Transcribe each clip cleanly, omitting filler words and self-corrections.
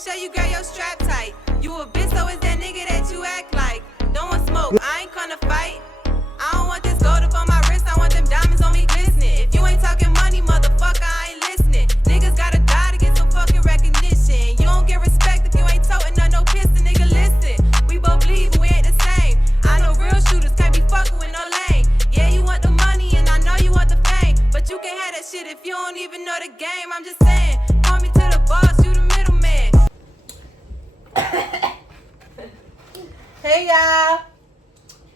sure you got your strap tight. You a bitch, so is that nigga that you act like. Don't want smoke, I ain't gonna fight. I don't want this gold up on my wrist, I want them diamonds on me glistening. If you ain't talking money, motherfucker, I ain't listening. Niggas gotta die to get some fucking recognition. You don't get respect if you ain't toting no piston, nigga, listen. We both bleed, but we ain't the same. I know real shooters can't be fucking with no lane. Yeah, you want the money and I know you want the fame, but you can't have that shit if you don't even know the game. I'm just saying, call me to the boss, you the middleman. Hey y'all,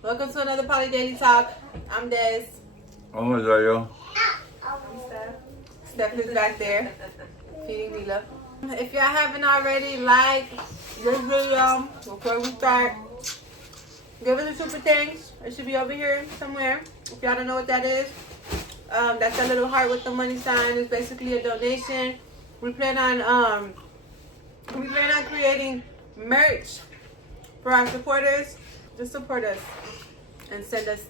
welcome to another Poly Daily Talk. I'm Des. I'm Zodiac. I'm Steph. Steph is back there feeding Mila. If y'all haven't already, like this video before we start. Give us a super thanks. It should be over here somewhere. If y'all don't know what that is, that's that little heart with the money sign. It's basically a donation. We plan on creating merch for our supporters. Just support us and send us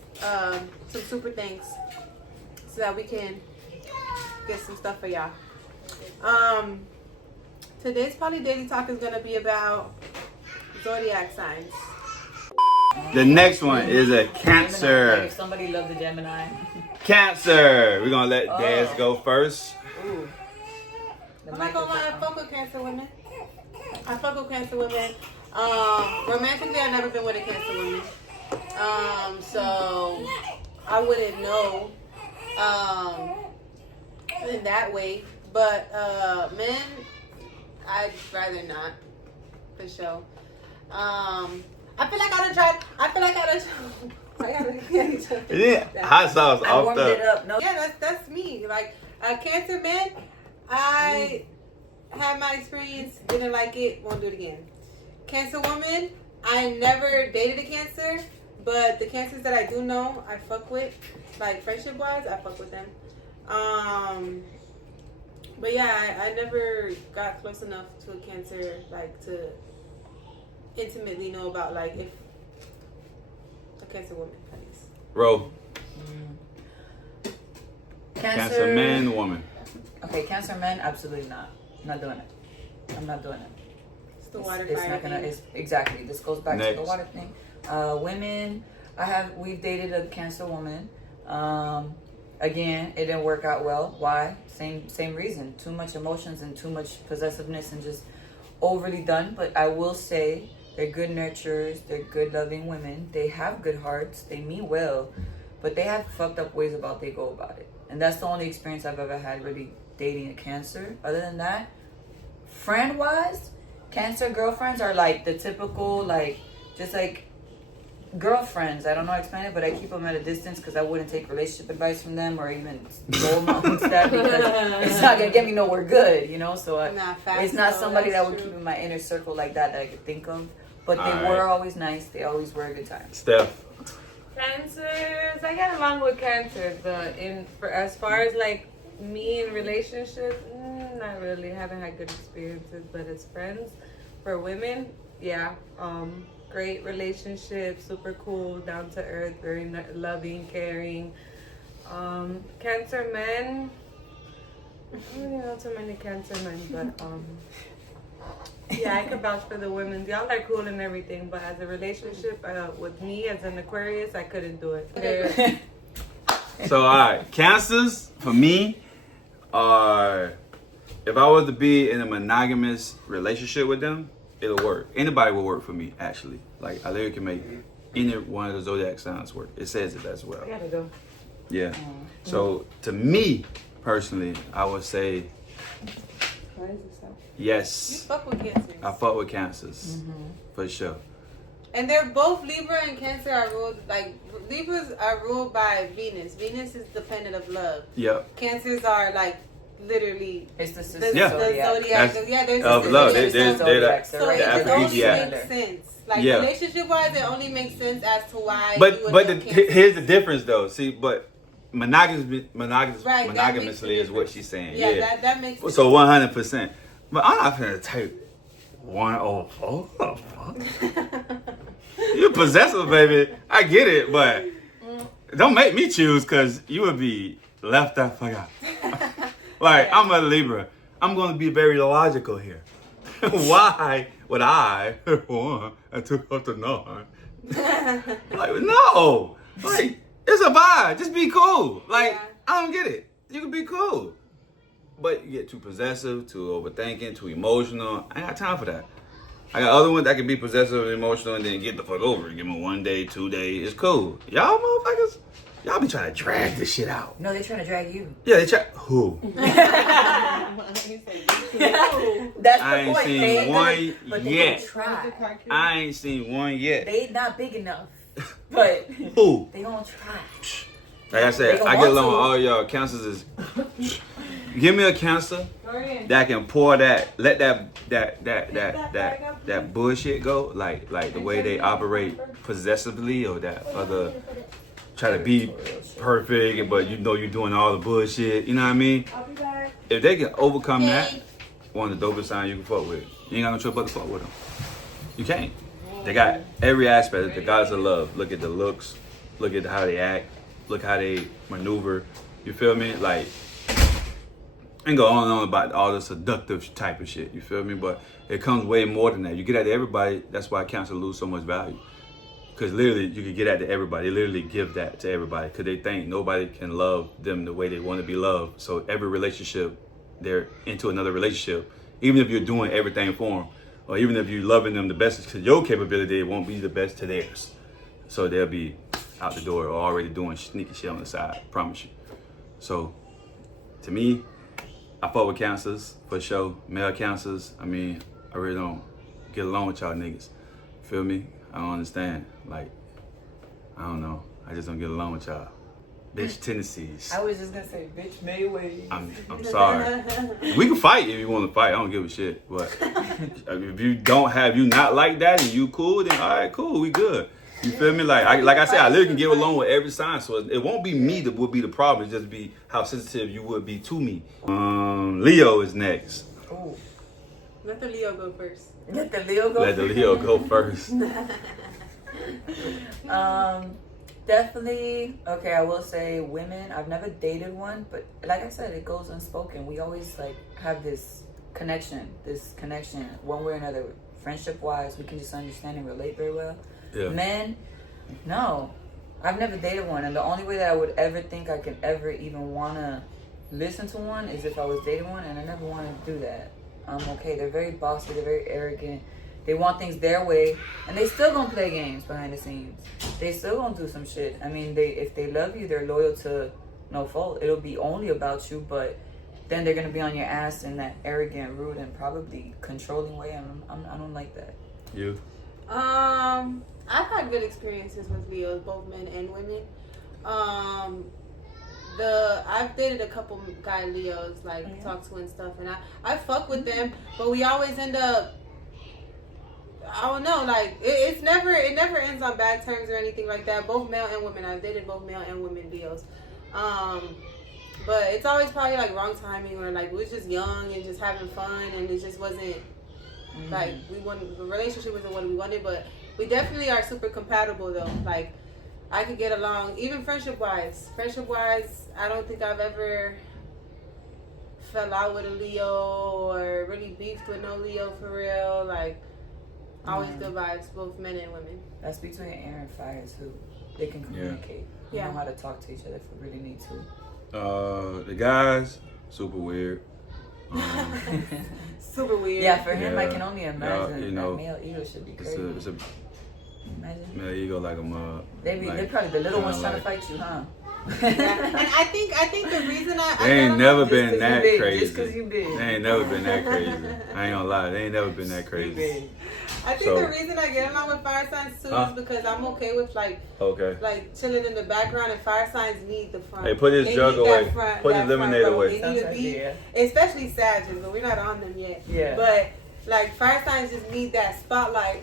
some super thanks so that we can get some stuff for y'all. Today's Poly Daily Talk is gonna be about Zodiac signs. The next one is a Cancer. If somebody loved the Gemini. Cancer. We're gonna let Daz go first. Ooh. I'm not gonna lie, I fuck with Cancer women. Romantically, I've never been with a Cancer woman. So I wouldn't know in that way. But men, I'd rather not, for sure. I feel like I done tried. Yeah, hot sauce I off warmed it the. up. No. Yeah, that's me. Like Cancer men, I had my experience, didn't like it, won't do it again. Cancer woman, I never dated a Cancer, but the Cancers that I do know, I fuck with, like friendship wise, I fuck with them. But yeah, I never got close enough to a Cancer, like to intimately know about like if a Cancer woman, at least. Roll. Cancer. Cancer man, woman. Okay, Cancer men, absolutely not. I'm not doing it. I'm not doing it. It's the water It's fire not gonna. thing. It's exactly. This goes back to Next. the water thing. Women. We've dated a Cancer woman. Again, it didn't work out well. Why? Same reason. Too much emotions and too much possessiveness and just overly done. But I will say they're good nurturers. They're good loving women. They have good hearts. They mean well, but they have fucked up ways about they go about it. And that's the only experience I've ever had really dating a Cancer. Other than that, friend wise, Cancer girlfriends are like the typical just like girlfriends. I don't know how to explain it, but I keep them at a distance because I wouldn't take relationship advice from them or even role model stuff because it's not gonna get me nowhere good, you know. So it's not somebody that would keep in my inner circle like that I could think of. But they were always nice. They always were a good time. Steph. Cancers, I get along with Cancers. As far as like me in relationships, not really. Haven't had good experiences, but as friends, for women, yeah, great relationship, super cool, down to earth, very loving, caring. Cancer men, I don't really know too many Cancer men, but yeah, I could vouch for the women. Y'all are cool and everything, but as a relationship with me as an Aquarius, I couldn't do it. So alright, Cancers for me are, if I was to be in a monogamous relationship with them, it'll work. Anybody will work for me, actually. Like I literally can make any one of the Zodiac signs work. It says it as well. I gotta go. Yeah. So to me personally, I would say Why is this up? You yes. fuck with Cancers. I fuck with Cancers for sure. And they're both Libra and Cancer are ruled like Libras are ruled by Venus. Venus is the planet of love. Yep. Cancers are like literally It's the the sister Yeah. Zodiac. That's Yeah, there's of sisters. love. There's They're Zodiacs. so They're right. it only aphrodisiac. makes sense. Like Yeah. relationship wise, it only makes sense as to why. But you would but know the, Cancer. here's the difference though. See, but monogamously Right, that makes monogamously the is what difference. she's saying. Yeah, Yeah. that makes sense. So 100%. But I'm not gonna type 104. You're possessive, baby. I get it, but don't make me choose because you would be left the fuck out. Like, I'm a Libra. I'm going to be very logical here. Why would I took off the 9? Like, no. Like, it's a vibe. Just be cool. Like, Yeah. I don't get it. You can be cool. But you get too possessive, too overthinking, too emotional. I ain't got time for that. I got other ones that can be possessive and emotional and then get the fuck over it. Give them 1 day, 2 days. It's cool. Y'all motherfuckers, y'all be trying to drag this shit out. No, they're trying to drag you. Yeah, they try. Who? That's I the ain't point. seen They ain't one gonna- but they yet. gonna try. I ain't seen one yet. They not big enough, but Who? they gonna try. Like I said, They gonna I get want along with to. all y'all. Cancers is. Give me a Cancer that can pour that, let that bullshit go, like the way they operate possessively, or that other try to be perfect, but you know you're doing all the bullshit. You know what I mean? If they can overcome that, one of the dopest signs you can fuck with. You ain't got no choice but to fuck with them. You can't. They got every aspect. The goddess of love. Look at the looks. Look at how they act. Look how they maneuver. You feel me? Like, and go on and on about all the seductive type of shit. You feel me? But it comes way more than that. You get at everybody. That's why Cancer lose so much value. Because literally, you can get at everybody. They literally give that to everybody. Because they think nobody can love them the way they want to be loved. So every relationship, they're into another relationship. Even if you're doing everything for them. Or even if you're loving them the best to your capability, it won't be the best to theirs. So they'll be out the door or already doing sneaky shit on the side. Promise you. So, to me, I fuck with Cancers for sure. Male Cancers, I mean, I really don't get along with y'all niggas. Feel me? I don't understand. Like, I don't know. I just don't get along with y'all. Bitch tendencies. I was just gonna say, bitch, Mayways. I'm sorry. We can fight if you want to fight. I don't give a shit. But if you not like that and you cool, then all right, cool, we good. You feel me? Like I said, I literally can get along with every sign. So it won't be me that would be the problem. It just be how sensitive you would be to me. Leo is next. Ooh. Let the Leo go first. Let the Leo go. Let the Leo go first. Definitely. Okay, I will say women. I've never dated one, but like I said, it goes unspoken. We always like have this connection one way or another. Friendship wise, we can just understand and relate very well. Yeah. Men, no. I've never dated one, and the only way that I would ever think I can ever even want to listen to one is if I was dating one, and I never wanted to do that. I'm okay. They're very bossy. They're very arrogant. They want things their way, and they still gonna play games behind the scenes. They still gonna do some shit. I mean, if they love you, they're loyal to no fault. It'll be only about you, but then they're gonna be on your ass in that arrogant, rude, and probably controlling way. I don't like that. You? I've had good experiences with Leos, both men and women. I've dated a couple guy Leos, like talk to and stuff, and I fuck with them, but we always end up, I don't know, like it never ends on bad terms or anything like that. Both male and women. I've dated both male and women Leos. But it's always probably like wrong timing, or like we was just young and just having fun, and it just wasn't like the relationship wasn't what we wanted. But we definitely are super compatible though. Like I could get along, even friendship wise. I don't think I've ever fell out with a Leo or really beefed with no Leo for real. Like always good vibes, both men and women. That's between air and fire too. They can communicate. Yeah. Know how to talk to each other if we really need to. The guys, super weird. Super weird. Yeah, for him, I Yeah. can only imagine you know, that male ego should be crazy. It's a Imagine. male ego like a mug. They're probably the little ones trying to fight you, huh? Yeah. And I think the reason They ain't never been 'cause that you big, crazy. just 'cause you big. They ain't never been that crazy. I ain't gonna lie, they ain't never been that You crazy. big. I think So- the reason I get along with fire signs too Huh? is because I'm okay with like chilling in the background, and fire signs need the front. Hey, put his They jug need that away. front- Put that his front lemonade row. away. They need to Sometimes, be, yeah. especially Sagittarius, but we're not on them yet. Yeah. But like fire signs just need that spotlight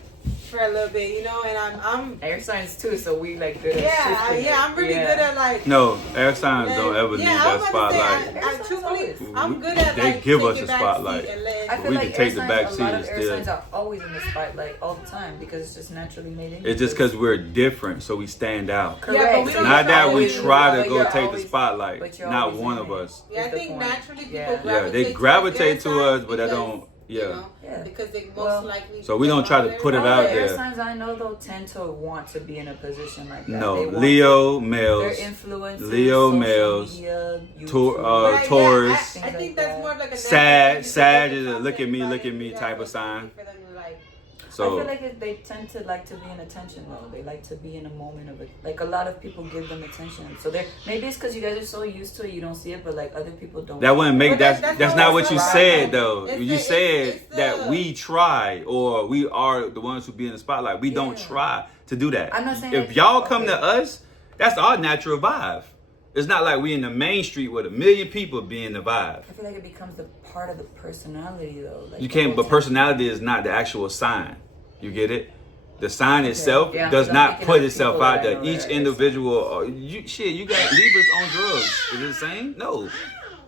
for a little bit, you know. And I'm Air signs too, so we like good at I'm really good at like. No, air signs don't ever need I that was about to say, spotlight. I truthfully, always. I'm good at They like give us taking a back spotlight. seat and letting- I feel We like can take the air back signs, seat a lot and of air still- signs are always in the spotlight all the time because it's just naturally made in. It's just because we're different, so we stand out. Correct. Yeah, but we don't Not that we always- try to but go you're take the always- spotlight. but you're Not always one in of it. us. Yeah, I Is the think point. naturally people Yeah. gravitate. Yeah, they gravitate to towards us, but they because- don't. Yeah. You know? Yeah. Because they most Well, likely. So we don't try to put it All out the air there. signs I know though tend to want to be in a position like that. No, They want Leo to, males, their influences, Leo social males, media, Tor- YouTube. Right, Taurus. Yeah, I think that's more of like a Sag natural- is a look at me type of sign. For them to like, I So feel like they tend to like to be in attention though. They like to be in a moment of it. Like a lot of people give them attention. So they're maybe it's because you guys are so used to it, you don't see it, but like other people don't. that wouldn't make But that's that's not how what it's you right. said though. It's You the- said it's that the- we try or we are the ones who be in the spotlight. We don't Yeah. try to do that. I'm not saying if that- y'all come okay. to us, that's our natural vibe. It's not like we in the main street with 1 million people being the vibe. I feel like it becomes the part of the personality though. Like You can't, but people personality is not the actual sign. You get it? The sign itself Yeah, does I'm not thinking put of itself people out that I there. know Each that are individual, you got Libras on drugs. Is it the same? No.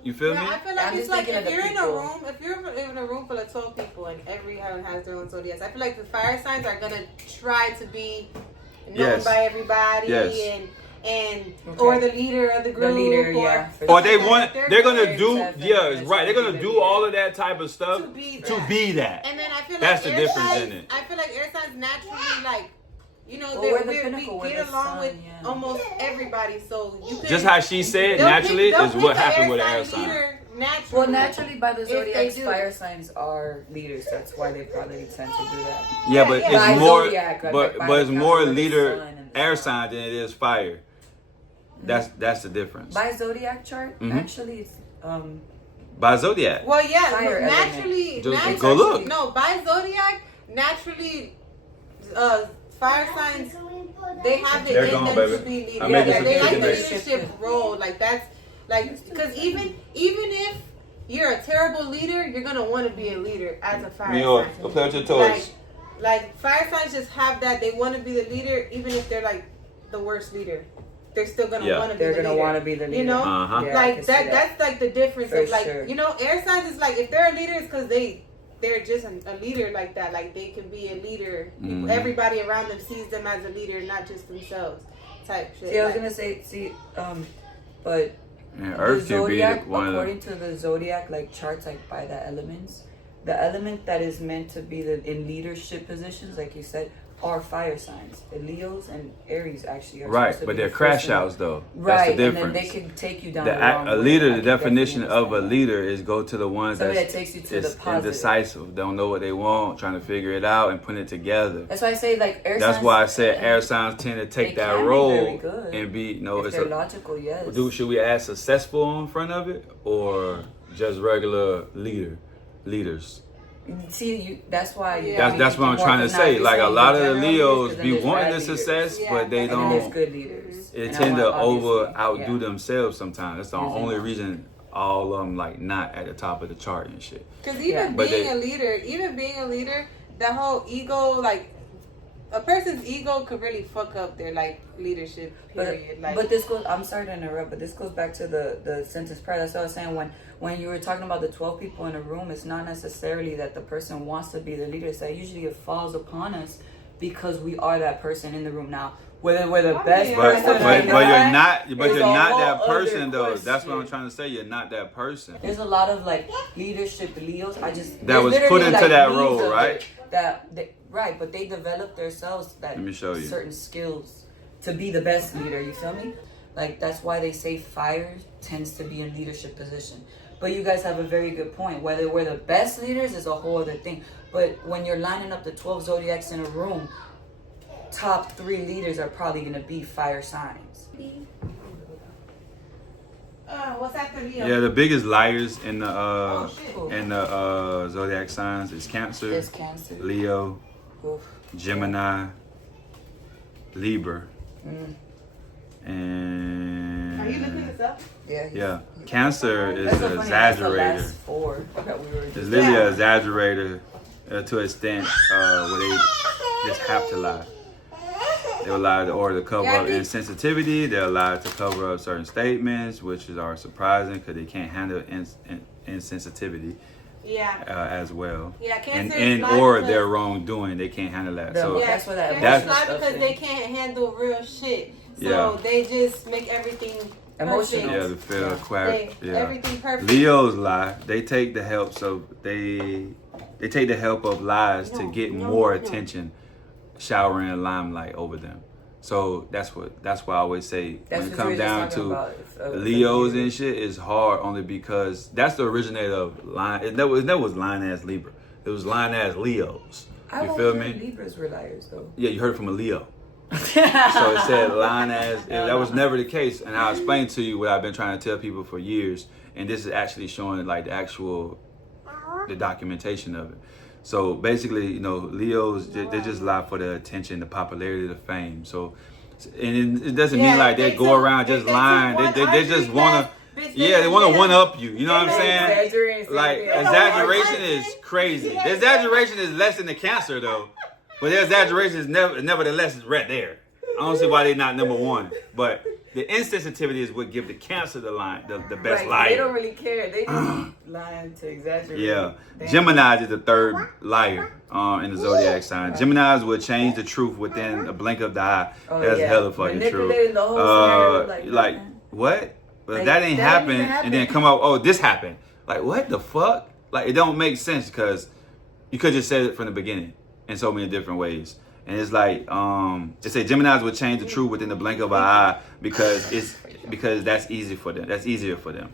You feel yeah, me? I feel I'm like it's just like thinking if of the you're in a people. room, if you're in a room full of 12 people and everyone has their own zodiacs, I feel like the fire signs are gonna try to be known Yes. by everybody Yes. and Okay. or the leader of the The group. leader, or, yeah. for Or the- they want, they're gonna do, Seven, yeah, that's right. They're gonna what do they all of that type of stuff To be to that. be that. And then I feel That's like the air difference signs, in it. I feel like air signs naturally like, you know, Well, they, we're the we pinnacle, we're get the along sun, with yeah. almost everybody. So you can, Just how she said, they'll naturally, pick- they'll is what pick happened with the an air sign. leader Naturally. Well, naturally, by the If they zodiacs, do. fire signs are leaders. That's why they probably tend to do that. Yeah, but Yeah, it's By more, zodiac, like but by but the it's more power of the leader sun and the air sun. sign than it is fire. That's the difference. By zodiac chart, Mhm. actually, it's By zodiac. Well, yeah, Fire naturally, Just naturally, go look. No, by zodiac, naturally, fire signs they have it They're in gone, them baby. to be leaders. I'm making Yeah, some they like chicken the bake. leadership role. Like that's like because even if you're a terrible leader, you're gonna want to be a leader as a fire Mio, sign. go play with your toys. Like fire signs just have that they want to be the leader, even if they're like the worst leader. They're still gonna Yeah. want to be they're the gonna leader. want to be the leader. You know, Uh-huh. Yeah, I can like see that. That's like the difference For of like sure. you know, air signs is like if they're a leader, it's because they're just a leader like that. Like they can be a leader. Mhm. Everybody around them sees them as a leader, not just themselves. Type shit. See, I was Like, gonna say, but And the Earth can be zodiac, one of according the. to the zodiac, like charts, like by the elements, the element that is meant to be in leadership positions, like you said, are fire signs. The Leos and Aries actually are Right, supposed to but be they're the crash first in- outs though. Right, That's the and difference. then they can take you down The the wrong a way. leader, I the can definition definitely of a understand leader is go to the ones Somebody that's that takes you to is the positive. indecisive, don't know what they want, trying to figure it out and put it together. that. That's why I say like air That's signs. why I said air signs tend to take They that can be role very good. and be no. If It's they're a logical, yes. should we add successful in front of it or just regular leaders? See, that's why. Yeah. That's what I'm trying to say. Like a lot of the Leos be wanting the success, Yeah. but they And And then there's don't. good leaders. It And tend I to want, obviously, outdo yeah. themselves sometimes. That's the Usually only not. reason all of them like not at the top of the chart and shit. Because Yeah. even But being they- a leader, that whole ego, like a person's ego could really fuck up their like leadership period. But this goes. I'm sorry to interrupt, but this goes back to the sentence prior. That's what I was saying when you were talking about the 12 people in a room. It's not necessarily that the person wants to be the leader. It's that usually it falls upon us because we are that person in the room. Now, whether we're the best Yeah. But person, but, or but you're not, not is but you're a not whole that other person though. That's what I'm question. trying to say. You're not that person. There's a lot of like leadership Leos. That there's was put literally, into like, that memes role, of it right? Right, but they develop themselves that Let me show you. certain skills to be the best leader. You feel me? Like that's why they say fire tends to be in leadership position. But you guys have a very good point. Whether we're the best leaders is a whole other thing. But when you're lining up the 12 zodiacs in a room, top 3 leaders are probably going to be fire signs. what's after Leo? Yeah, the biggest liars in the shit. zodiac signs is Cancer, There's Cancer. Leo, Oof. Gemini, Libra, Mm. and Are you looking this up? yeah, Cancer is That's so an funny. That's the exaggerator. last 4 that we were It's just literally an exaggerator to an extent where they just have to lie. They're allowed to cover Yeah, I up think- insensitivity. They're allowed to cover up certain statements, which are surprising because they can't handle insensitivity Yeah. as well. Yeah, Cancer And is or because- their wrongdoing, they can't handle that. Yeah. So Yeah, That's what that Cancer That's- is not stuff because is. they can't handle real shit. So Yeah. they just make everything Emotional. Yeah, to feel They, yeah. everything perfect. Leos lie. They take the help, so they take the help of lies to get more attention, showering limelight over them. So that's why I always say That's when it what comes you were down just to talking about, Leos and shit is hard only because that's the originator of line. It never was lying ass Libra. It was lying ass Leos. I You feel heard me? Libras were liars though. Yeah, you heard it from a Leo. So it said lying ass. That was never the case, and I'll explain to you what I've been trying to tell people for years. And this is actually showing like the documentation of it. So basically, you know, Leos they just lie for the attention, the popularity, the fame. So, and it doesn't mean like they go around just lying. They just wanna. Yeah, they want to one up you. You know what I'm saying? Like exaggeration is crazy. The exaggeration is less than the Cancer though, but the exaggeration is nevertheless is right there. I don't see why they're not number one. But the insensitivity is what give the Cancer the best liar. They don't really care. They just lying to exaggerate. Yeah, Damn. Gemini is the third liar in the zodiac sign. Geminis will change the truth within a blink of the eye. That's hella fucking true. Manipulating the whole scenario, like what? But Like, that ain't that happen, didn't happen. and then come out. Oh, this happened. Like what the fuck? Like it don't make sense because you could just said it from the beginning in so many different ways. And it's like they say Geminis will change the truth within the blink of an eye because that's easy for them. That's easier for them.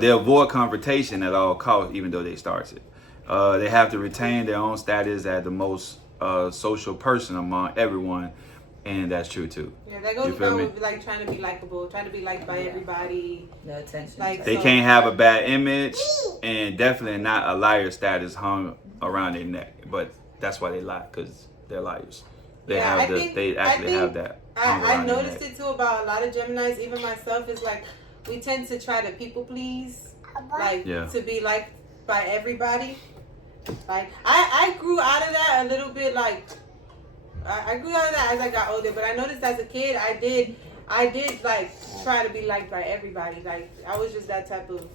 They avoid confrontation at all costs, even though they start it. They have to retain their own status as the most social person among everyone, and that's true too. Yeah, that goes down with like trying to be likable, trying to be liked by everybody. The attention. Like, They can't have a bad image, and definitely not a liar status hung around their neck. But that's why they lie, because they're liars. They actually have that. I noticed it too about a lot of Geminis, even myself. Is like we tend to try to people please, like to be liked by everybody. Like I grew out of that a little bit. Like I grew out of that as I got older. But I noticed as a kid, I did like try to be liked by everybody. Like I was just that type of.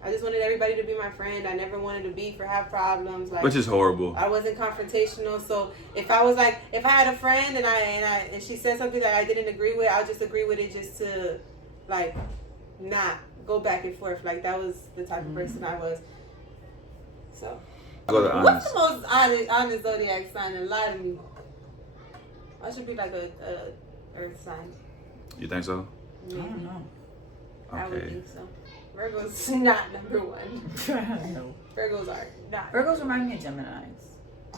I just wanted everybody to be my friend. I never wanted to beef or have problems. Like, which is horrible. I wasn't confrontational. So if I had a friend and she said something that I didn't agree with, I'll just agree with it just to like not go back and forth. Like that was the type of person I was. So what's the most honest zodiac sign? And lie to me. I should be like a earth sign. You think so? Yeah. I don't know. I would think so. Virgo's not number one. No. Virgos are not. Virgos remind me of Geminis.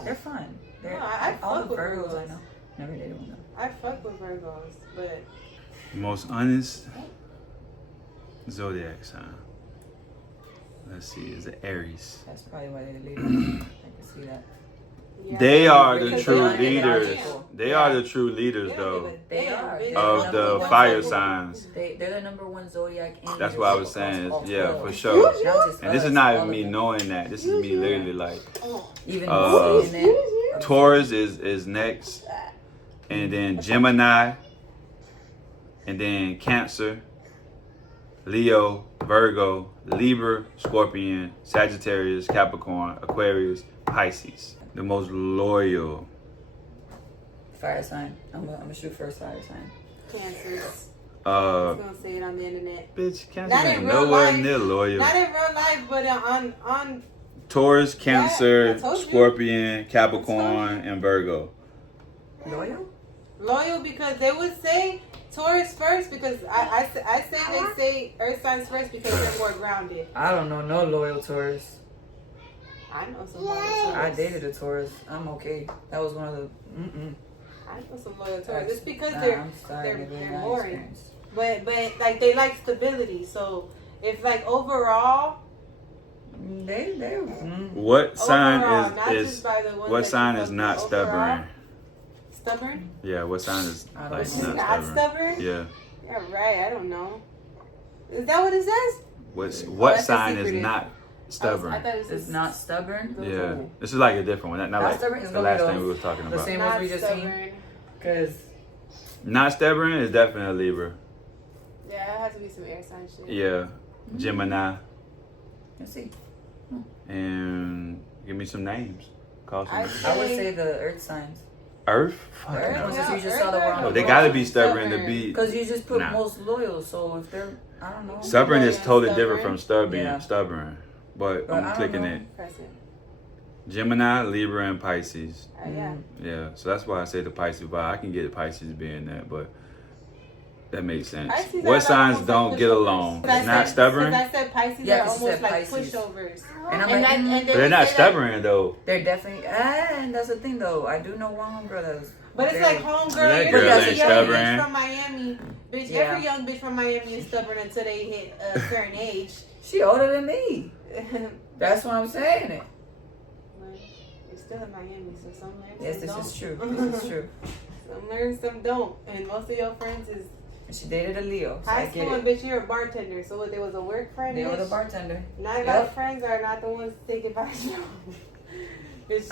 They're fun. They're, I all fuck the with Virgos I Virgos. know. Never dated one though. I fuck with Virgos, but Most honest zodiac sign. Let's see, is it Aries? That's probably why they leave. I can see that. yeah. They are the Because true they are leaders. logical. They are the true leaders, Yeah, though, but They are. of the fire signs. They're the number one zodiac. In That's what I was leadership saying. across all Yeah, 12. for sure. Not just And this us, is not all even of me them. knowing that. This is me literally like Even Uh, seeing it. Taurus is next, and then Gemini, and then Cancer, Leo, Virgo, Libra, Scorpion, Sagittarius, Capricorn, Aquarius, Pisces. The most loyal. Fire sign. I'm a shoot first fire sign. Cancers. I was gonna say it on the internet. Bitch, Cancer Not in ain't real nowhere life. near loyal. Not in real life, but on Taurus, Cancer, I told you. Scorpion, Capricorn, and Virgo. Loyal? loyal because they would say Taurus first because I say they say Earth signs first because they're more grounded. I don't know no loyal Taurus. I know some loyal Taurus. I dated a Taurus. I'm okay. That was one of the. I know some loyal Taurus. It's because Nah, they're I'm sorry, they're maybe not boring. experienced. But like they like stability. So if like overall, They. What sign overall, not is just by the ones what that sign you is fuck not with, stubborn? overall, stubborn? Yeah, what sign is I don't like know. not Not stubborn? stubborn? Yeah. Yeah, right. I don't know. Is that what it says? What that's a sign is secretive. not stubborn? I thought it was It's not stubborn. Yeah, this is like a different one. Not Not like stubborn is the gonna last be thing those- we was talking the about. same Not ones we just seen. stubborn. Cause Not stubborn is definitely a Libra. Yeah, it has to be some air sign shit. Yeah, Gemini, let's see. and give me some names. Call some names. I would say the Earth signs. Earth? Fuck Earth? no. Or just you just saw the wrong. Oh, they gotta be stubborn to be. Because you just put Nah. most loyal, so if they're, I don't know. Stubborn is totally Stubborn. different from stubborn. Yeah. Stubborn. But But I I'm don't clicking know. it. Present. Gemini, Libra, and Pisces. Yeah. Yeah, so that's why I say the Pisces vibe. I can get the Pisces being that, but that makes sense. Pisces What are signs almost don't like get pushovers. along? Because I Not said- stubborn? Because I said Pisces Yeah, are 'cause you almost said like Pisces. pushovers. And I'm And like, that- and But they're not stubborn though. they're definitely, and that's the thing though. I do know one homegirl that's. But it's very- like homegirl, That you're girl just a ain't young stubborn. bitch from Miami. Bitch, Yeah. every young bitch from Miami is stubborn until they hit a certain age. She older than me. That's what I'm saying. It. You're still in Miami, so some learn, Yes, some this don't. is true. This is true. Some learn, some don't. And most of your friends is And she dated a Leo, so I high get school, and it. bitch, you're a bartender. So what, there was a work friend? They were the bitch? bartender. Not Yep. our friends are not the ones taking advice from.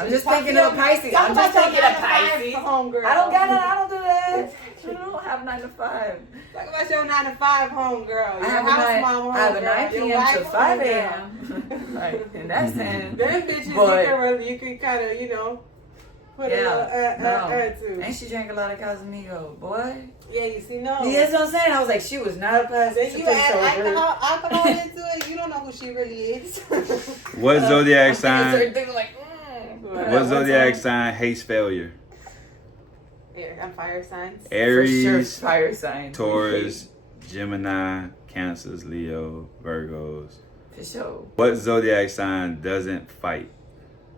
I'm just thinking of Pisces. I'm just thinking of Pisces. Homegirl. I don't got none. I don't do that. I don't have 9 to 5. Talk about your 9 to 5 homegirl. I have a 9 your p.m. to wife 5 homegirl. a.m. Like, in that sense. Them bitches, But- you can kind of, you know, put Yeah, a no. little And she drank a lot of Casamigo, boy. Yeah, you see, no. Yeah, that's what I'm saying. I was like, she was not a Then plastic. you add alcohol into it, you don't know who she really is. What zodiac Certain sign? things like, What zodiac sign hates failure? Here, I'm fire signs. For sure, Aries, fire sign. Taurus, Gemini, Cancers, Leo, Virgos. For sure. What zodiac sign doesn't fight?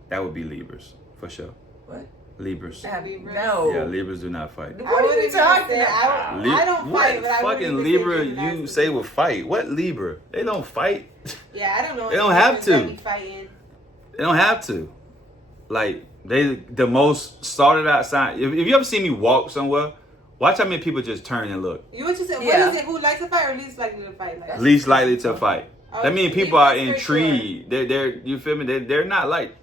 That would be Libras, for sure. What? Libras. Libras. No. Yeah, Libras do not fight. What are you talking about? I don't what fight, but I fucking wouldn't even Libra say you Gemini's say will fight? What Libra? They don't fight. Yeah, I don't know. They don't have Libras that to. be fighting. They don't have to. Like they the most started out sign. If you ever see me walk somewhere, watch how many people just turn and look. You what you said? Yeah. What is it? Who likes to fight or least likely to fight? Like, Least likely to fight. Oh, That means people are Libras for intrigued. They're you feel me? They're not like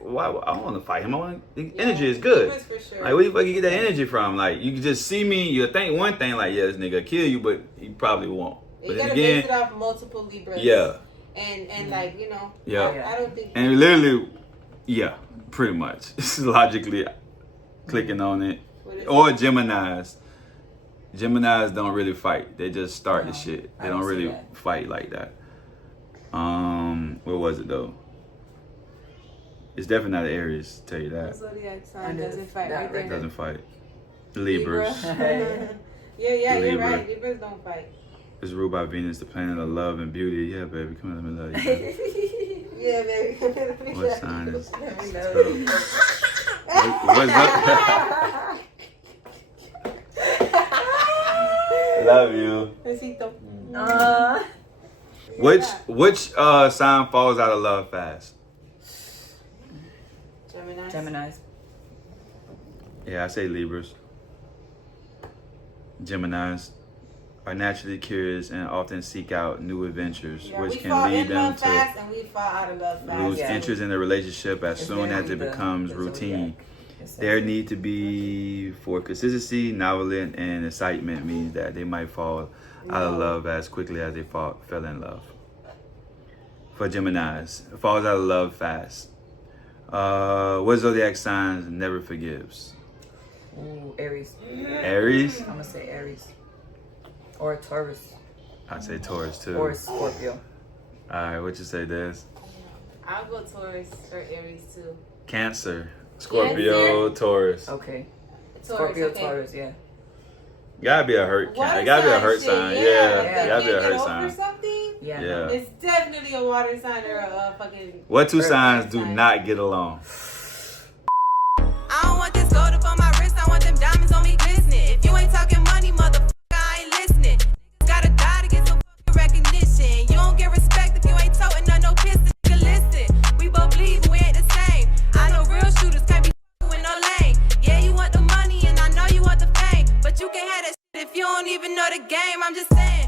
why I don't want to fight him. I want the energy is good. Libras for sure. Like where you fucking get that energy from? Like you can just see me, you think one thing like yeah this nigga kill you, but he probably won't. You But gotta then base it again, off multiple Libras. yeah, And like, you know, Yeah. I don't think. and literally, yeah, pretty much. It's logically clicking on it. What is Or Geminis. Geminis don't really fight. They just start the No, shit. I They don't don't see really that. fight like that. What was it though? It's definitely not Aries, tell you that. Zodiac sign Under doesn't fight that right there. It doesn't fight. Libras. Yeah, you're Libra. right. Libras don't fight. It's ruled by Venus, the planet of love and beauty. Yeah, baby, come on, let me love you. Yeah, baby. What sign is Love What's up? Love you. Besito. Which sign falls out of love fast? Gemini. Geminis. Yeah, I say Libras. Geminis are naturally curious and often seek out new adventures, Yeah, which we can fall lead in them love to fast and we fall out of love fast. lose Yeah. interest in the relationship as It's soon as very it becomes the routine. Zodiac. It's Their need to be for consistency, novelty, and excitement means that they might fall out of love as quickly as they fell in love. For Geminis, it falls out of love fast. What zodiac signs never forgives? Ooh, Aries. Aries? I'm gonna say Aries. Or Taurus. I'd say Taurus too. Or Scorpio. Alright, what you say, Des? I'll go Taurus or Aries too. Cancer, Scorpio, Taurus. Okay. Taurus, Scorpio, okay. Taurus, yeah. Gotta be a hurt. Water Gotta be a sign hurt shit, sign. Yeah, Yeah, They gotta be a can't hurt get over sign. something. Yeah. Yeah. It's definitely a water sign or a fucking. What two Earth signs do sign. not get along? I don't want this gold up on my wrist, I want them diamonds on me glistening. If you ain't talking money, motherfucker, I ain't listening. Gotta die to get some fucking recognition. You don't get respect if you ain't toting no piston. Nigga, listen, we both bleed, but we ain't the same. I know real shooters can't be with no lane. Yeah, you want the money and I know you want the fame, but you can't have that shit if you don't even know the game. I'm just saying.